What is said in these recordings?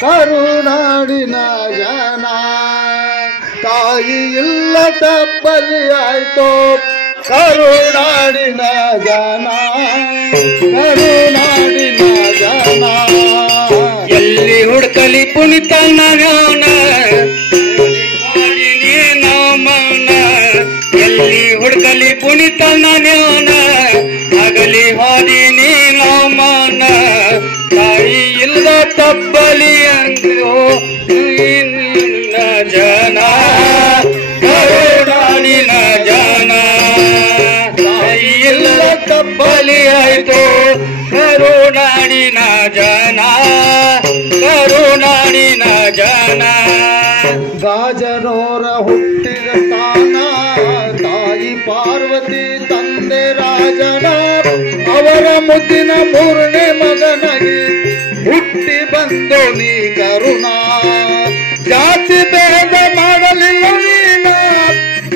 ಕರುನಾಡಿನ ಜನ ತಾಯಿ ಇಲ್ಲದ ಬಲಿಯಾಯ್ತು ಕರುನಾಡಿನ ಜನ ಕರುನಾಡಿನ ಜನ ಎಲ್ಲಿ ಹುಡುಕಲಿ ಪುನಿತ ನವನ ಮನ ಎಲ್ಲಿ ಹುಡುಕಲಿ ಪುನಿತ ನವನ ಅಗಲಿ ಹಾದಿನಿ ಮನ ತಾಯಿ ಇಲ್ಲ ತಬ್ಬಲಿ ಅಂದ್ರು ಜನ ಕರುನಾಡಿನ ಜನ ತಾಯಿ ಇಲ್ಲ ತಬ್ಬಲಿ ಆಯ್ತು ಕರುನಾಡಿನ ಜನ ಕರುನಾಡಿನ ಜನ ಗಾಜನೋರ ಹುಟ್ಟಿದ ಸ್ಥಾನ ತಾಯಿ ಪಾರ್ವತಿ ತಂದೆ ರಾಜನ ಅವರ ಮುದ್ದಿನ ಮೂರನೇ ಮಗನಾಗಿ ಹುಟ್ಟಿ ಬಂದು ನೀ ಕರುಣಾ ಜಾತಿ ಭೇದ ಮಾಡಲಿಲ್ಲ ನೀನ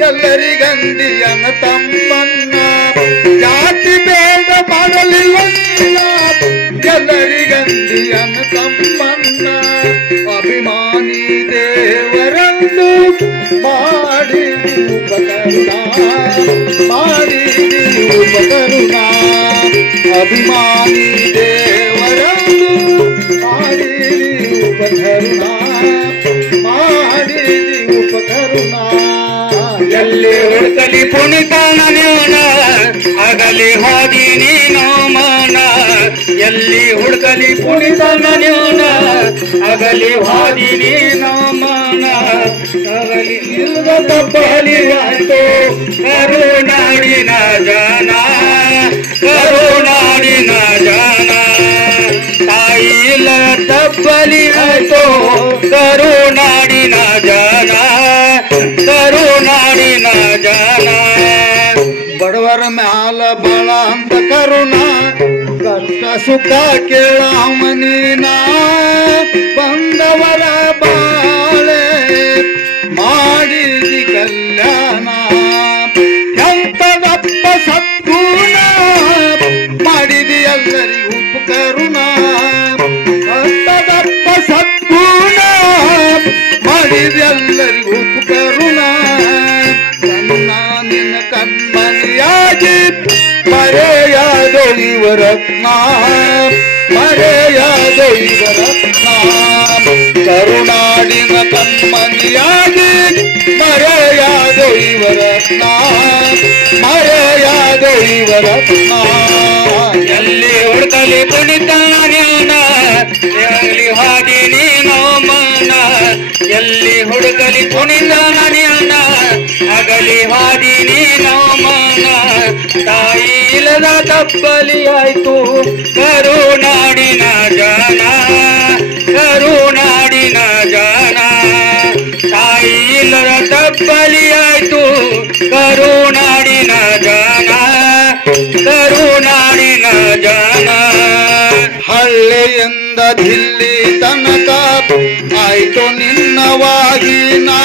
ಎಲ್ಲರಿಗಂದಿಯನ ತಮ್ಮನ್ನ ಜಾತಿ ಭೇದ ಮಾಡಲಿಲ್ಲ ನೀನ ಎಲ್ಲರಿಗಂದಿಯನ ತಮ್ಮನ್ನ ಅಭಿಮಾನಿ ದೇವರಂದು ಮಾಡಿ ಉಪಕರುಣ ಮಾಡಿ ಉಪಕರುಣ ಅಭಿಮಾನಿ ದೇವರಂದು ಮಾಡಿ ಉಪಕರುಣ ಮಾಡಿ ಉಪಕರುಣ ಎಲ್ಲಿ ಹುಡುಕಲಿ ಪುಣಿತನ ನ್ಯೂನ ಅಗಲಿ ಹೋದಿ ನೀನು ಮನ ಎಲ್ಲಿ ಹುಡುಕಲಿ ಪುಣಿತನ ನ್ಯೂನ ಅಗಲಿ ಹೋದಿ ನೀನು ಮನ ಅಗಲಿ ಇಲ್ಲದ ತಪ್ಪಲಿ ಆಯ್ತು ಕರುನಾಡಿನ ಜನ ಕರುನಾಡಿನ ಜನ ತಾಯಿ ಇಲ್ಲ ತಪ್ಪಲಿ ಆಯ್ತು ಕರುನಾಡಿನ ಜನ ಕರುನಾಡಿನ ಜನ ಬಡವರ ಮ್ಯಾಲ ಬಳ ಅಂತ ಕರುಣ ಕಷ್ಟ ಸುಖ ಕೇಳಾಮನೀನ ಬಂದವರ ಬಾಳೆ ಮಾಡಿದಿ ಕಲ್ಯಾಣ ಎಂತದಪ್ಪ ಸದ್ಗುಣ ಮಾಡಿದಿ ಎಲ್ಲರಿಗೂ ಉಪಕರುಣ ಎಂತದಪ್ಪ ಸದ್ಗುಣ ಮಾಡಿದಿ ಎಲ್ಲರಿಗೂ ಉಪಕರುಣ ಕನ್ನ ನಿನ್ನ ಕಣ್ಮನಿಯಾಗಿ ಮರೆಯಾದೋ ಇವರತ್ನ ಮರೆಯಾದೋ ಇವರತ್ನ ಕರುನಾಡಿನ ಕಣ್ಮನಿಯಾಗಿ ಮರೆಯಾದೋ ಇವರತ್ನ ಮರೆಯಾದೋ ಇವರತ್ನ ಎಲ್ಲಿ ಹುಡುಕಲಿ ಪುಣಿತಾನ ಎಲ್ಲಿ ಹಾದಿ ನೀನು ಮನ ಎಲ್ಲಿ ಹುಡುಕಲಿ ಪುಣಿತಾನ ಅಗಲಿ ಹಾದಿ ನೀನು ಮನ ತಾಯಿ ಇಲ್ಲದ ತಪ್ಪಲಿ ಆಯ್ತು ಕರುನಾಡಿನ ಜನ ಕರುನಾಡಿನ ಜನ ತಾಯಿ ಇಲ್ಲದ ತಪ್ಪಲಿ ಆಯ್ತು ಕರುನಾಡಿನ ಜನ ಕರುನಾಡಿನ ಜನ ಹಳ್ಳಿಯಿಂದ ದಿಲ್ಲಿ ತನಕ ಆಯ್ತು ನಿನ್ನವಾಗಿ ನಾ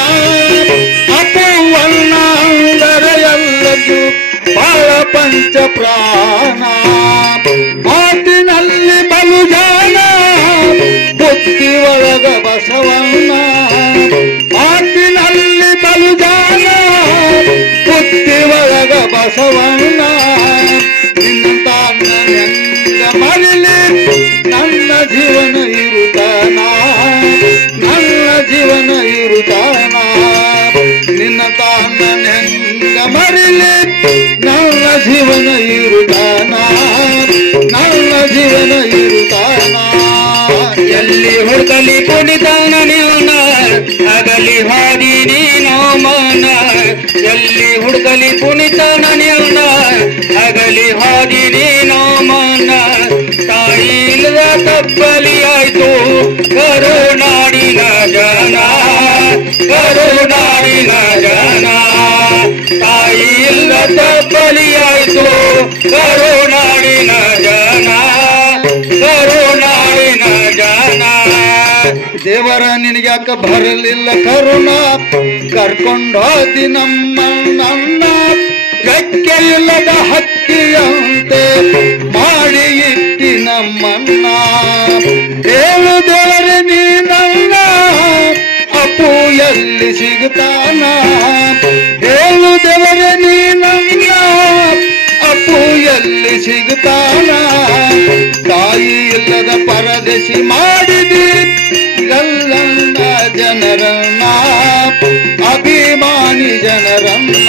ಅಪವನ್ನ ಅಂದರೆ ಎಲ್ಲದು ಬಾಳ ಪಂಚ ಪ್ರಾಣ ಮಾತಿನಲ್ಲಿ ಬಲು ಜಾನ ಬುದ್ಧಿ ಒಳಗ ಬಸವಣ್ಣ ಮಾತಿನಲ್ಲಿ ಬಲು ಜಾನ ಬುದ್ಧಿ ಒಳಗ ಬಸವಣ್ಣ ನಿನ್ನ ಹೆಂಗ ಮರಲಿ ನನ್ನ ಜೀವನ ಇರುತ್ತಾನ ನನ್ನ ಜೀವನ ಇರುತ್ತಾನ ನಿನ್ನ ತಾನ ಹೆಂಗ ಮರಲಿ ನನ್ನ ಜೀವನ ಇರುತ್ತಾನ ನನ್ನ ಜೀವನ ಇರುತ್ತಾನ ಎಲ್ಲಿ ಹುಡುಕಲಿ ಪುಣಿತಾನ ನೀನ ಅಗಲಿ ಹಾದಿ ನೀನು ಮನ ಎಲ್ಲಿ ಹುಡುಕಲಿ ಪುಣಿತಾನ ನೀನ ಅಗಲಿ ಹಾದಿ ನೀನು ಮನ ತಾಯಿ ಇಲ್ಲದ ತಪ್ಪಲಿ ಆಯ್ತು ಕರುನಾಡಿನ ಜನ ಕರುನಾಡಿನ ಜನ ತಾಯಿ ಇಲ್ಲ ತಪ್ಪಲಿ ಆಯ್ತು ಕರುನಾಡಿನ ಜನ ಕರುನಾಡಿನ ಜನ ದೇವರ ನಿನಗ್ಯಾಕ ಬರಲಿಲ್ಲ ಕರುಣ ಕರ್ಕೊಂಡೋದಿ ನಮ್ಮ ನನ್ನ ರೆಕ್ಕೆ ಇಲ್ಲದ ಹಕ್ಕಿಯಂತೆ ಮಾಡಿ ಇಟ್ಟಿ ನಮ್ಮನ್ನ ಹೇಳು ದೇವರ ನೀನ ಸಿಗ್ತಾನ ಹೇಳು ದೇವರೇ ನೀನನ್ನ ಅಪ್ಪು ಎಲ್ಲಿ ಸಿಗ್ತಾನ ತಾಯಿ ಇಲ್ಲದ ಪರದೇಶಿ ಮಾಡಿದಿ ಗಲ್ಲನ್ನ ಜನರನ್ನ ಅಭಿಮಾನಿ ಜನರನ್ನ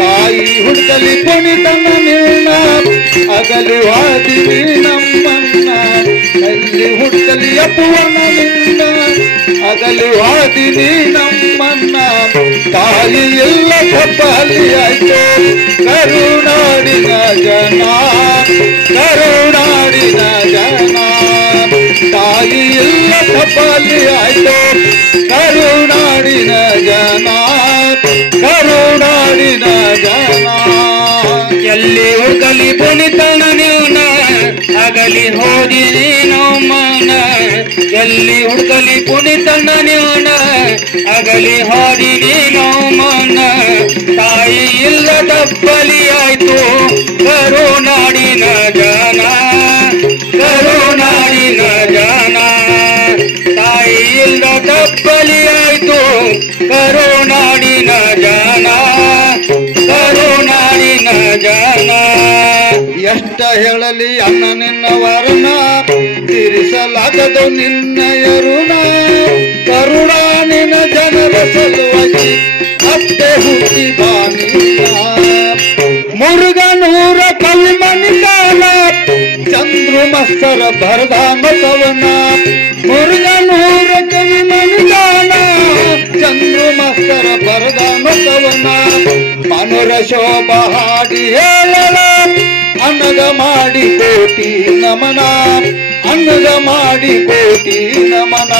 ತಾಯಿ ಹುಡುಕಲಿ ಕುಣಿತನ ನಿನ್ನ ಅಗಲು ಹಾದಿವಿ ನಮ್ಮನ್ನ ಅಲ್ಲಿ ಹುಡುಕಲಿ ಅಪ್ಪುವನ ನಿನ್ನ ಅಗಲು ಹಾದಿವಿ ನಮ್ಮನ್ನ ತಾಯಿ ಎಲ್ಲ ತಪ್ಪಲಿ ಆಯ್ತು ಕರುನಾಡಿನ ಜನ ಕರುನಾಡಿನ ಜನ ತಾಯಿ ಎಲ್ಲ ತಪ್ಪಲಿ ಆಯ್ತು ಕರುನಾಡಿನ ಜನ ಕರುನಾಡಿನ ಜನ ಎಲ್ಲಿ ಹುಡುಕಲಿ ಪುಣಿತನ ನೀವನ ಅಗಲಿ ಹೋದಿ ನಮ್ಮನ ಎಲ್ಲಿ ಹುಡುಕಲಿ ಪುಣಿತನ ನೀವನ ಅಗಲಿ ಹೋದಿ ನಮ್ಮನ ತಾಯಿ ಇಲ್ಲದ ಬಲಿಯಾಯ್ತು ಕರುನಾಡಿನ ಜನ ಕರುನಾಡಿನ ಜನ ತಾಯಿ ಇಲ್ಲದ ಬಲಿಯಾಯ್ತು ಕರುನಾಡಿನ ಜನ ಕರುನಾಡಿನ ಜನ ಎಷ್ಟ ಹೇಳಲಿ ಅನ್ನ ನಿನ್ನ ವರನ ತೀರಿಸಲಾಗದು ನಿನ್ನಯ ಋಣ ಕರುಣಾನಿನ ಜನರ ಸಲುವಾಗಿ ಅತ್ತೆ ಹುಟ್ಟಿ ಬಾನಿಲ್ಲ ಮುರುಗನೂರ ಕಲ್ಮನಿಗಾನ ಚಂದ್ರು ಮಸ್ತರ ಭರದಾನ ಕವನ ಮುರುಗನೂರ ಕವಿಮನಿಗಾನ ಚಂದ್ರು ಮಸ್ತರ ಭರದಾನ ಕವನ ಮನುರ ಶೋಭ ಹಾಡಿ ಹೇಳಲ ಅನ್ನದ ಮಾಡಿ ಕೋಟಿ ನಮನ ಅನ್ನದ ಮಾಡಿ ಕೋಟಿ ನಮನ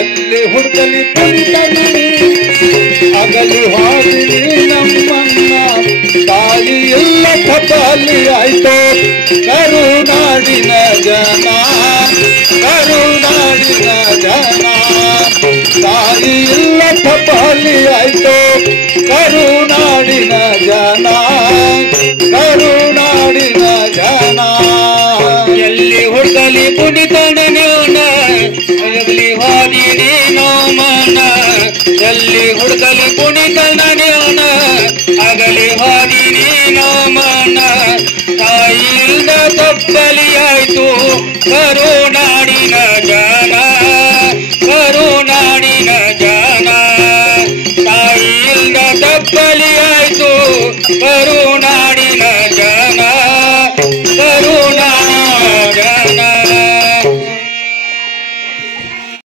ಎಲ್ಲಿ ಹುಡುಕಲಿ ಪುಣಿತನ ಅಗಲಿ ಹಾದಿವಿ ನಮ್ಮನ್ನ ತಾಯಿ ಎಲ್ಲ ತಪ್ಪಲಿ ಆಯ್ತು ಕರುನಾಡಿನ ಜನ ಕರುನಾಡಿನ ಜನ ತಾಯಿ ಎಲ್ಲ ತಪ್ಪಲಿ ಆಯ್ತು ಕರುನಾಡಿನ ಜನ ಕರುನಾಡಿನ ಜನ ಎಲ್ಲಿ ಹುಡುಕಲಿ ಪುಣಿತನ ನೀವನ ಅಗಲಿ ಹೋದಿನಿ ನಮ್ಮನ ಎಲ್ಲಿ ಹುಡುಕಲಿ ಪುಣಿತನ ನೀವನ ಅಗಲಿ ಹೋದಿನಿ ನಮ್ಮನ ತಾಯಿ ಇಲ್ಲದ ತಪ್ಪಲಿಯಾಯ್ತು ಕರುನಾಡಿನ